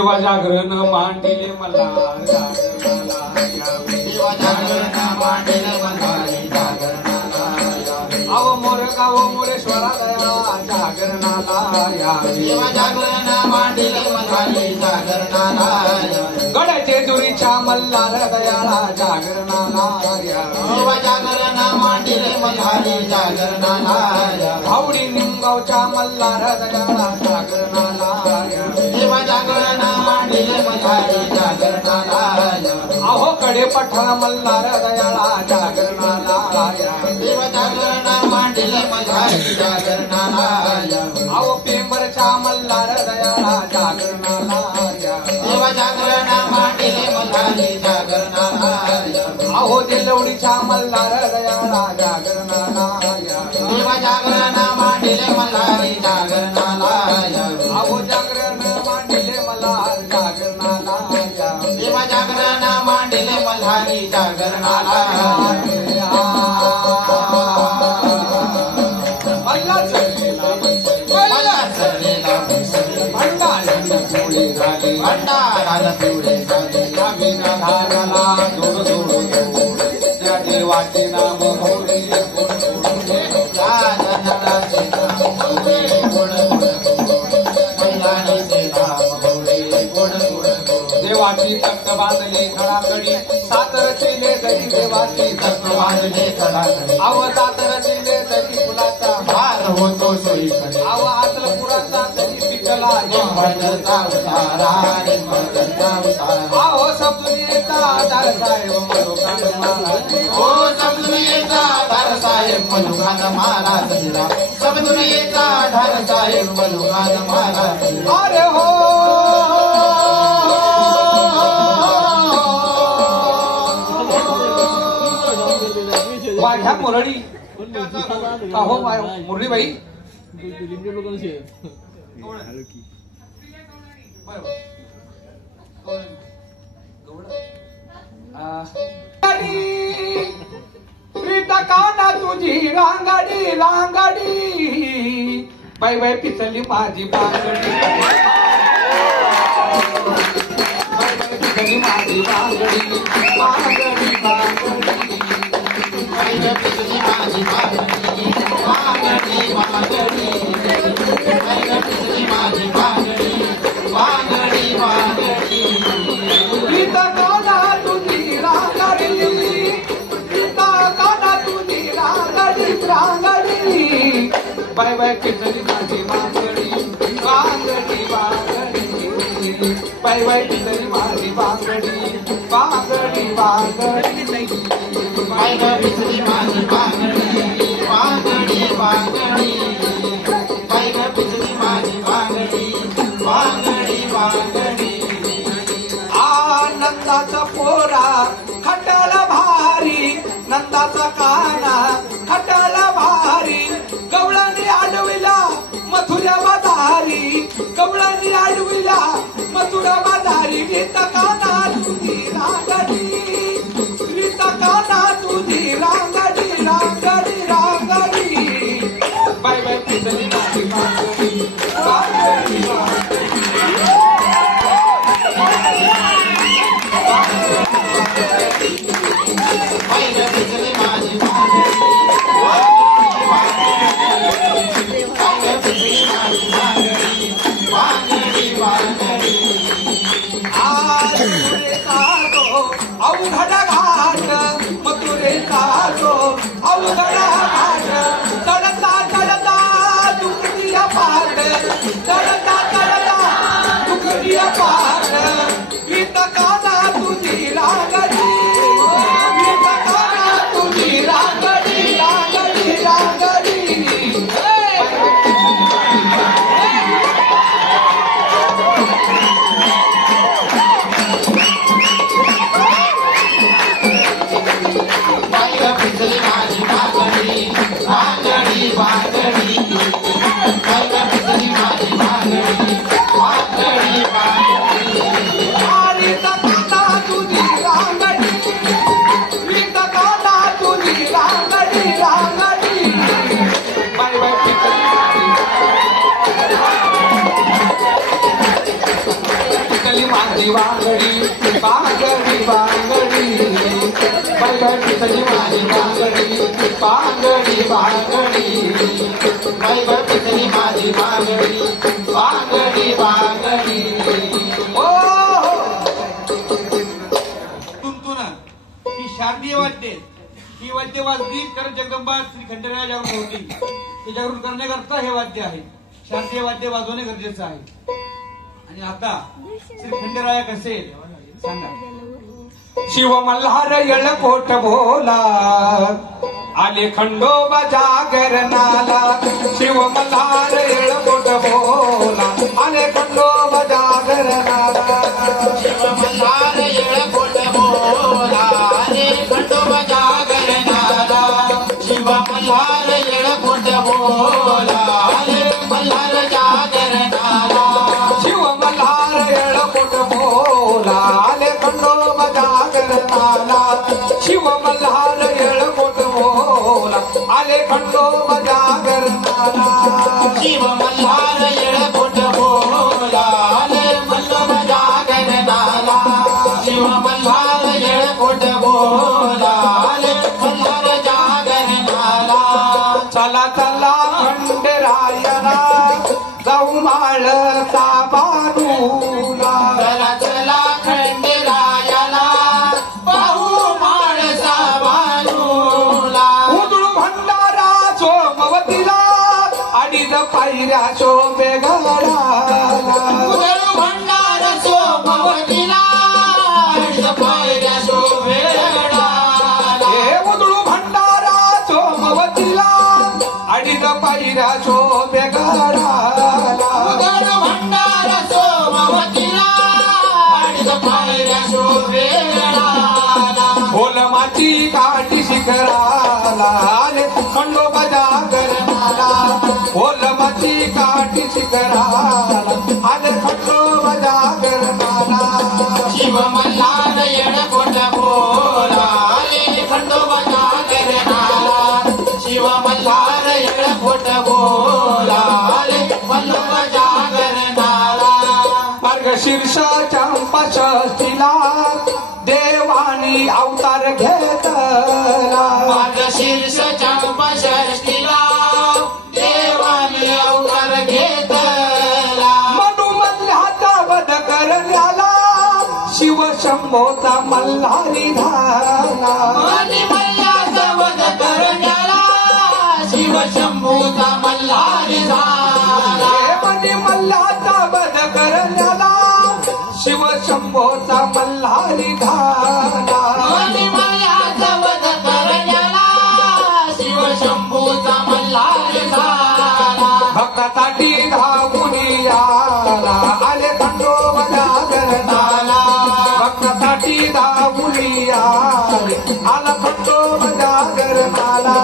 देवा जागरण मांडिले मल्हार जागरणाला यावे देवा जागरण मांडिले मल्हारी जागरणाला यावे अव मोर गाव मोरेश्वरा दया जागरणाला यावे देवा जागरण मांडिले मल्हारी जागरणाला यावे गडाचे दुरीच्या मल्हार दयाला जागरणाला यावे देवा जागरण मांडिले मल्हारी जागरणाला यावे आवडी निमगावच्या मल्हार दयाला जागरणाला यावे देवा जागरण मांडिले मल्हारी जागरणाला यावे अहो कडे पठाण मल्हार दयाला जागरणाला यावे देवा जागरण मांडिले मल्हारी जागरणाला यावे अहो पेंबरच्या मल्हार दयाला जागरणाला यावे देवा जागरण मांडिले मल्हारी जागरणाला यावे अहो देलवडीच्या मल्हार दयाला जागरणाला यावे देवा जागरण मांडिले मल्हारी जागरणाला यावे अहो जागरण मांडिले मल्हार जागरणाला यावे देवा जागरण मांडिले मल्हारी जागरणाला यावे मल्हार सरलेला मल्हार सरलेला भंडाराला पिवळे झाले धारला जोड जोड त्या देवाचे नाम भोळे राजनडाचे नाम भोळे गोड गोड मल्हारीचे नाम भोळे गोड गोड देवाची तख्त बांधली खडाकडी सात रचिले दरी देवाची तख्त वाजले चढाकडे अव सात रचिले दरी फुलाचा हार होतो सोयीकडे अव आतलपुराचा दरी पिकला निंबाळकरचा उतारा निंबाळकरचा उतारा अहो सप्तमीचा आधार साहेब मधुकांत महाराज ओ सब दुनियेचा आधार साहेब मधुकांत महाराज दिला सब दुनियेचा आधार साहेब मधुकांत महाराज दिला अरे हो वाढ्या मुरळी का हो मुरळी बाई काना तुझी रांगाडी रांगाडी बाई बाई पिचली माझी बांगडी बाई बाई पिचली माझी बांगडी बांगडी बांगडी पिचली माझी बांगडी बांगडी बांगडी पिचली माझी बांगडी बांगडी बांगडी काना तुझी रांगाडी काना तुझी रांगाडी रांगाडी बाय बाय पिचली माझी बांगडी बांगडी बांगडी बाय बाय पिचली माझी बांगडी बांगडी बांगडी बाय ग पिचली माझी बांगडी बांगडी बांगडी बाय ग पिचली माझी बांगडी बांगडी बांगडी नंदाचा पोरा खटाल भारी नंदाचा काना खटाल भारी गवळाने आडविला मथुरा बाजारी गवळाने आडविला मथुरा बाजारी गीत काना तुझी रांगडी गीत काना तुझी रांगडी रांगडी रांगडी बाय बाय पिचली माझी बांगडी बांगडी बाय ग पिचली माझी बांगडी बांगडी बांगडी अवघड घाट मथुरेचा तो अवघड घाट चढता चढता दुखती बांगडी बांगडी बाई ग पिसली माझी बांगडी बांगडी बांगडी ओ तुमतुना ही शारदीय वाद्य ही वाद्य वाजली तर जगदंबा श्री खंडेराया जागृत होती. ते जागृत करण्याकरता हे वाद्य आहे. शारदीय वाद्य वाजवणे गरजेचं आहे. आणि आता श्री खंडेराया कसे सांगा. शिव मल्हार येळकोट भोला आले खंडोबा जागरणाला. शिव मल्हार येळकोट भोला आले खंडोबा जागरणाला. शिव मल्हार येळकोट भोला आले खंडोबा जागरणाला. शिव मल्हार येळकोट भोला आले मल्हार जागरणाला. शिव मल्हार येळकोट भोला आले खंडोबा जागरणाला. शिव मल्हार येळकोट भोला आले खंडोबा जागरणाला. शिव मल्हार येळकोट भोला आले मल्हार जागरणाला. शिव मल्हार येळकोट भोला आले मल्हार जागरणाला. चला चला खंडेरायाला जाऊ माळता बाजूला. चला चला खंडेरायाला पाहू माळसा बाजूला. उदळू भंडारा सोमवतीला अडीच पायऱ्या शोभे गडाला. उदळू भंडार सोमवतीला पायऱ्या शोभेडाला. हे उदळू भंडारा सोमवतीला अडीच पायऱ्या शोभे गडाला. उदळू भंडार सोमवतीला पायऱ्या शोभेडाला. होलमाची काठी शिखराला आले खंडोबा जागरणाला. होलमाची काठी शिखराला आले खंडोबा जागरणाला. शिव मल्हार येळकोट भोला आले खंडोबा जागरणाला. शिव मल्हार येळकोट भोला आले खंडोबा जागरणाला. मार्गशीर्ष चंपा षष्ठीला देवानी अवतार घेतला. मार्गशीर्ष चंपा षष्ठीला देवाने अवतार घेतला. मनु मल्हाचा वध करण्याला शिव शंभोचा मल्हारी झाला. मनी मल्हाचा वध करण्याला शिव शंभूचा मल्हार झाला. मनी मल्हाचा वध करण्याला शिव शंभोचा मल्हारी झाला. मनी मल्हाचा वध करण्याला शिव शंभूचा मल्हार झाला. भक्तासाठी धावून याला आले खंडोबा जागरणाला. भक्तासाठी धावून आले आला खंडोबा जागरणाला.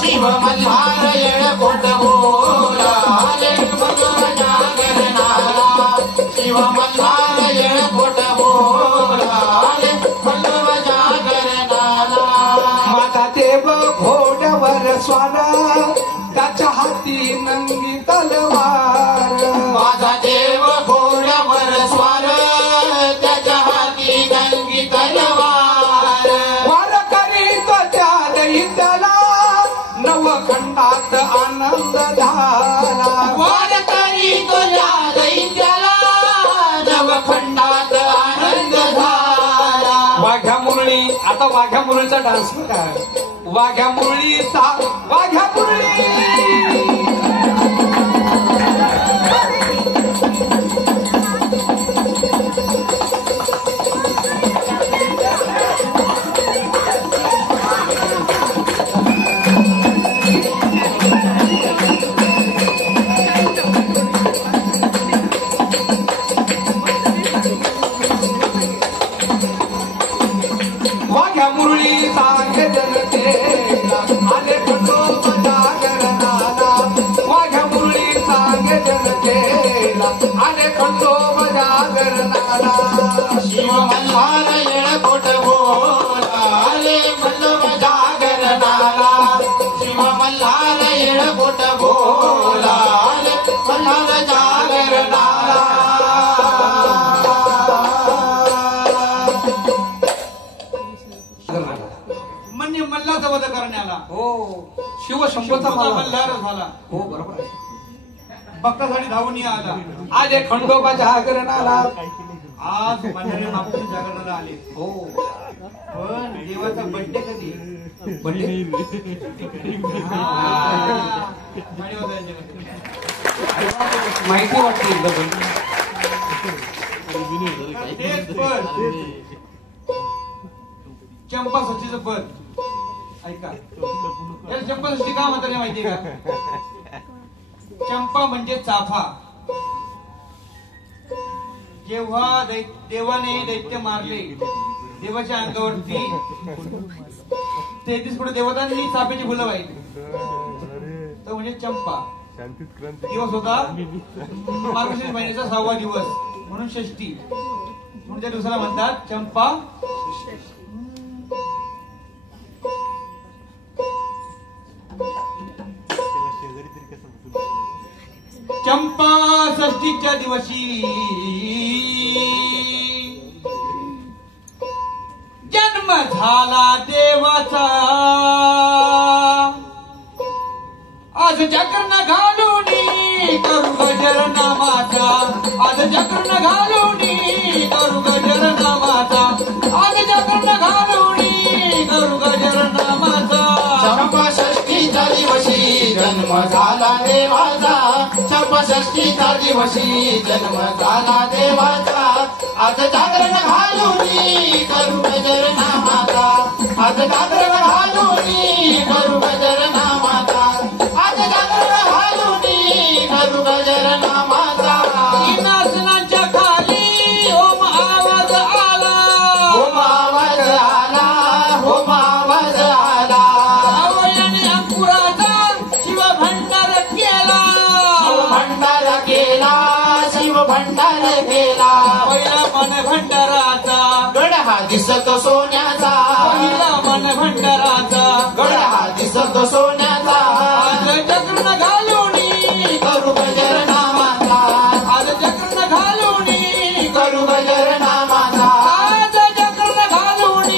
शिव मल्हार येळकोट भोला आले खंडोबा जागरणाला. शिव मल्हार येळकोट भोला आले खंडोबा जागरणाला. माझा देव घोड्यावर स्वार त्याच्या हाती नंगी तलवार. माझा देव घोड्यावर स्वार त्याच्या हाती गंगी तलवार. वार करीत त्या दैत्याला नवखंडात आनंद झाला. वार करी तुझ्या दैत्याला नवखंडात आनंद झाला. वाघ्या मुरळी आता वाघ्या मुरळीचा डान्स बघा. वाघ्या मुरळीचा वाघ्या मुरळी वाघ्या मुरळी सांगे जनतेला आले खंडोबा जागरणाला. वाघ्या मुरळी सांगे जनतेला आले खंडोबा जागरणाला. शिव मल्हार येळकोट भोला आले खंडोबा जागरणाला. शिव मल्हार येळकोट भोला आले मल्हार जागरणाला. म्हणजे मल्हाचा वध करण्याला. हो विश्वचा मल्हार झाला. हो बरोबर आहे. भक्तासाठी धावून आला. आज एक खंडोबा जागरणाला आज माझ्या बापूजी जागरणाला आले. हो पण देवाचा बड्डे कधी? बड्डे गाडी वाजवायची. माहिती वाटते एकदम. तेच पद चंपा षष्ठीचं पद ऐका. याला चंपा षष्ठी का म्हणतात हे माहितीये का? चंपा म्हणजे चाफा. जेव्हा देवाने दैत्य मारले, देवाच्या अंगावरती 33 कोटी देवतांनी चाफ्याची फुलं वाहिली. तो म्हणजे चंपा. दिवस होता मार्गशीर्ष महिन्याचा 6वा दिवस म्हणून षष्ठी. म्हणून त्या दिवसाला म्हणतात चंपा. चंपा षष्ठीच्या दिवशी जन्म झाला देवाचा. आज चक्र घालून करू गजर नामाचा. आज चक्र घालून करू गजर नामाचा. आज चक्र घालून करू गजर नामाचा. चंपा षष्ठीच्या दिवशी जन्म झाला देवाचा. चंपा षष्ठीच्या दिवशी जन्म झाला देवाचा. आज जागरण घालून करू गजर नामाचा. आज जागरण घालून करू गजर नामाचा. आज जागरण घालून करू गजर नामाचा. सिंहासनाच्या खाली ओम आवाज आला. होम आवाज आला. होम आवाज आला. आवयाने अंकुराचा शिव भंडार केला. शिव भंडार केला. शिव भंडार केला. पहिला मन भंडाराचा. गड हा दिसतो सोन्याचा. पहिला मन भंडाराचा. गड हा दिसतो सोन्याचा. आज चक्र घालून करू गजर नामाचा. आज चक्र घालून करू गजर नामाचा. आज चक्र घालून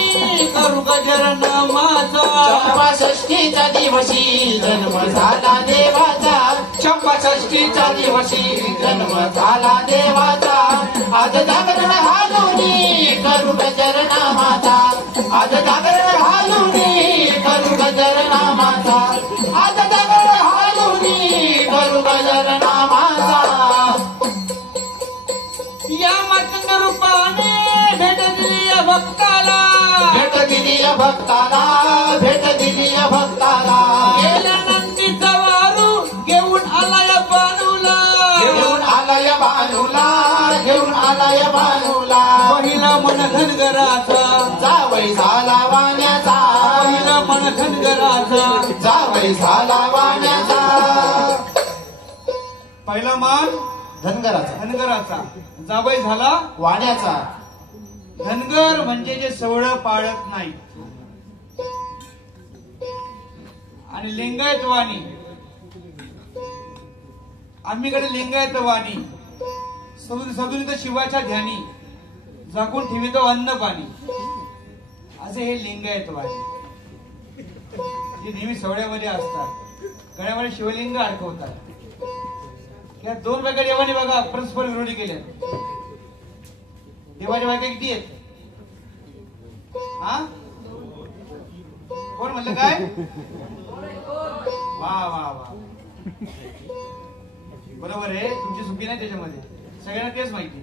करू गजर नामाचा. चंपा षष्ठीच्या दिवशी जन्म झाला देवाचा. चंपा षष्ठीच्या दिवशी जन्म झाला देवाचा. आज जागरण घालून करू गजर नामाचा. आज जागरण घालून करू गजर नामाचा. आज जागरण घालून करू गजर नामाचा. या मतंग रूपाने भेट दिली या भक्ताला. भेट दिली या भक्ताला. भेट दिली या भक्ताला. गेल्या नंदीचा वारू घेऊन आला या बानूला. घेऊन आलाय बानूला. घेऊन आलाय बानूला. पहिला मन धनगराचा. जावई झाला वाण्याचा. पहिला मन धनगराचा. जावई झाला वाण्याचा. पहिला मान धनगराचा. धनगराचा. जावई झाला वाण्याचा. धनगर म्हणजे जे सवळं पाळत नाही. आणि लिंगायत वाणी. आम्हीकडे लिंगायत वाणी. सदुनित शिवाच्या ध्यानी. झाकून ठेवितो अन्न पाणी. असे हे लिंगायत वाणी. जे नेहमी सवड्यामध्ये असतात. गळ्यामध्ये शिवलिंग अडकवतात. या 2 बायका देवाने बघा परस्पर विरोधी केल्या. देवाच्या बायका किती आहेत? हा कोण म्हणलं काय? वा वा वा बरोबर आहे. तुमची चुकी नाही त्याच्यामध्ये. सगळ्यांना तेच माहिती.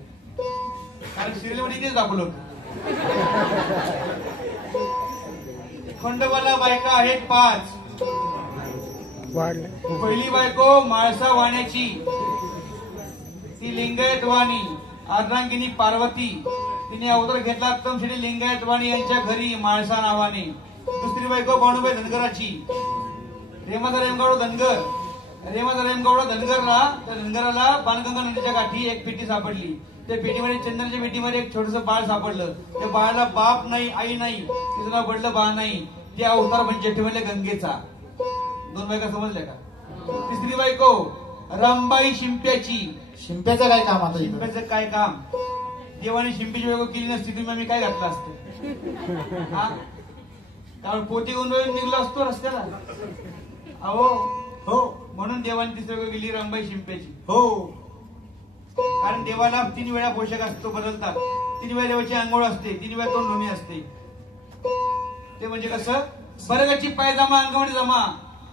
कारण सिरियल मध्ये तेच दाखवलं होतं. खंडोबाला बायका आहेत 5. पहिली बायको माळसा वाण्याची. ती लिंगायत वाणी. अर्धांगिनी पार्वती. तिने अवतार घेतला तमशेटी लिंगायत वाणी यांच्या घरी माळसा नावाने. दुसरी बायको बाणूबाई धनगराची. रेमाचा रेमगौडा धनगर. रेमाचा रेमगौडा धनगरला त्या धनगराला बाणगंगा नदीच्या गाठी एक पेटी सापडली. त्या पेटीमध्ये चंदनाच्या पेटीमध्ये एक छोटस बाळ सापडलं. त्या बाळाला बाप नाही आई नाही. तिचं नाव पडलं बाळ नाही. ते अवतार म्हणजे जेठमधल्या गंगेचा. 2 बायका समजल्या का? तिसरी बायको रंबाई शिंप्याची. शिंप्याचं काय काम आता? शिंप्याचं काय काम? देवाने शिंपीची बायको केली नसती तुम्ही आम्ही काय घातलं असतं? हा त्यामुळे पोती गोंधळून निघलो असतो रस्त्याला. अहो हो म्हणून देवाने तिसऱ्या वेळी गेली रामबाई शिंप्याची. हो कारण देवाला 3 वेळा पोषक असतो बदलतात. 3 वेळा देवाची आंघोळ असते, 3 वेळा तोंड धुणी असते. ते म्हणजे कसं बरगाची पाय जमा अंगवणी जमा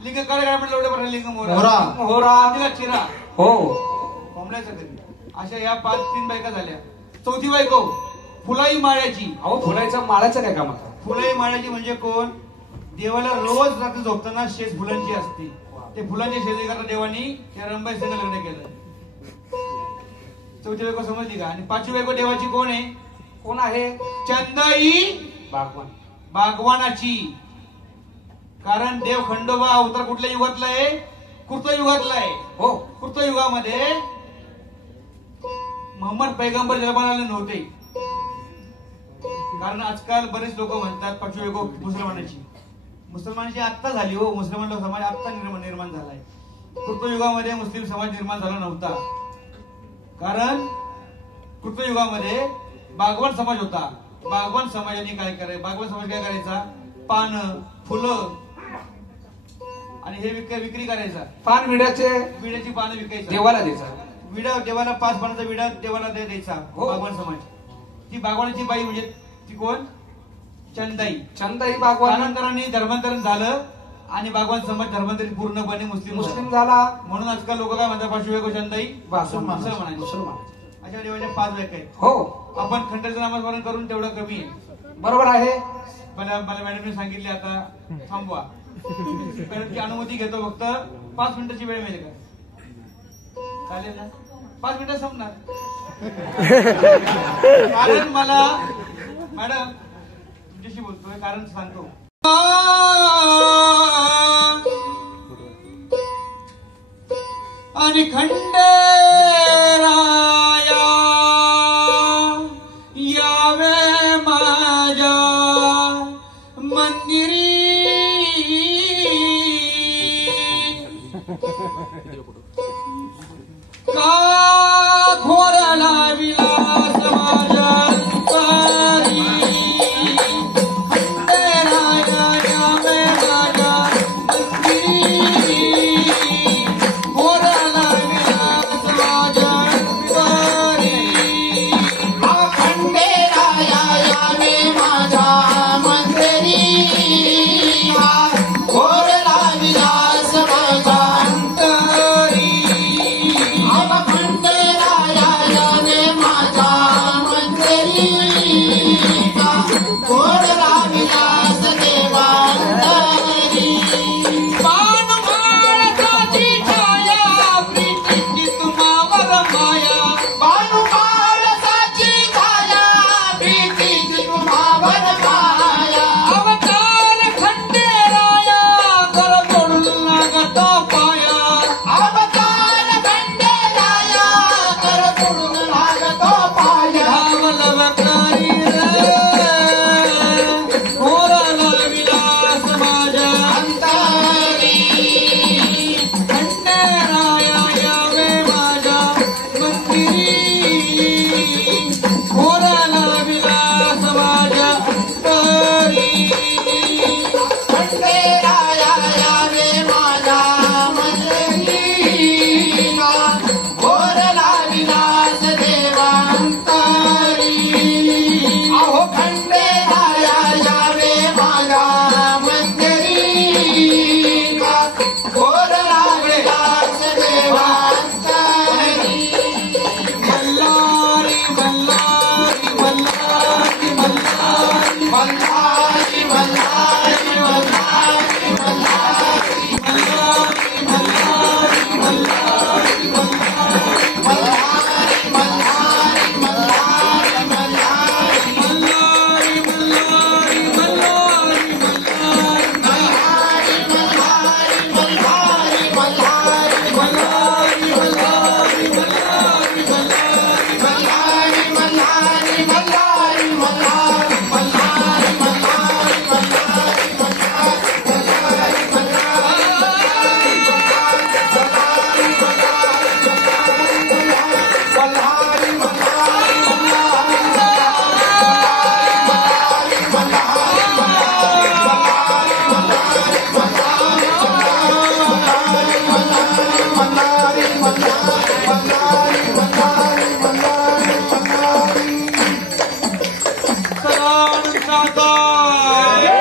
लिंग काळ म्हटलं एवढं बरं लिंग मोहरा मोहरा तिला चिरा हो कोंबड्याचा कधी. अशा या 5-3 बायका झाल्या. चौथी बायको फुलाई माळ्याची. अहो फुलायचं माळाचं काय काम आता? फुलाई माळ्याची म्हणजे कोण? देवाला रोज रात्री झोपताना शेज फुलांची असते. ते फुलांच्या शेती करता देवानी त्या रंबाई संग लग्न केलं. चौथी बायको समजली का? आणि 5वी बायको देवाची कोण आहे? कोण आहे? चंदाई बागवान. बागवानाची. कारण देव खंडोबा अवतार कुठल्या युगातला आहे? कृत युगातला आहे. हो कृत युगामध्ये मोहम्मद पैगंबर जन्माला आले नव्हते. कारण आजकाल बरेच लोक म्हणतात 5वी बायको मुसलमानाची आत्ता झाली. हो मुसलमान समाज आत्ता निर्माण झालाय. कृतयुगामध्ये मुस्लिम समाज निर्माण झाला नव्हता. कारण कृतयुगामध्ये बागवान समाज होता. बागवान समाजाने काय करायचं? बागवान समाज काय करायचा? पानं फुलं आणि हे विक्री करायचा. पान विड्याची पानं विकायची. देवाला द्यायचा. विडा देवाला 5 पानाचा विडा देवाला द्यायचा. हो. बागवान समाज. ती बागवानाची बाई म्हणजे ती कोण? चंदाई. चंदाई बागवान. कालांतराने धर्मांतरण झालं आणि बागवान समाज धर्मांतरित पूर्णपणे मुस्लिम झाला. म्हणून आजकाल लोक काय म्हणतात 5वी बायको चंदाई मुसलमान. अशा देवाच्या 5 बायका आहेत. हो आपण खंडाचं नामस्मरण करून तेवढं कमी आहे. बरोबर आहे. मला मॅडमने सांगितले आता थांबवा. मॅडमची अनुमती घेतो. फक्त 5 मिनिटाची वेळ मिळेल का? चालेल ना? 5 मिनिटं संपणार. कारण मला मॅडम तुमच्याशी बोलतोय कारण सांगतो. आणि खंडेराया यावे माझ्या मंदिरी. का घोरला विलास माझ्या अंतरी. खंडेराया यावे माझ्या मंदिरी. घोरला विलास माझ्या अंतरी. खंडेराया यावे माझ्या मंदिरी. घोरला विलास माझ्या अंतरी. खंडेराया यावे माझ्या मंदिरी. घोरला विलास देवांतरी. बाणमाळाची छाया प्रीतीची तुम्हावर माया. बाणूमाळाची छाया प्रीतीची तुम्हावर माया. अवतार खंडेराया कर जोडून लागतो पाया. अवतार खंडेराया कर जोडून लागतो पाया. धावलवकारी रे घोरला विलास माझ्या अंतरी. खंडेराया यावे माझ्या मंदिरी. महाराजा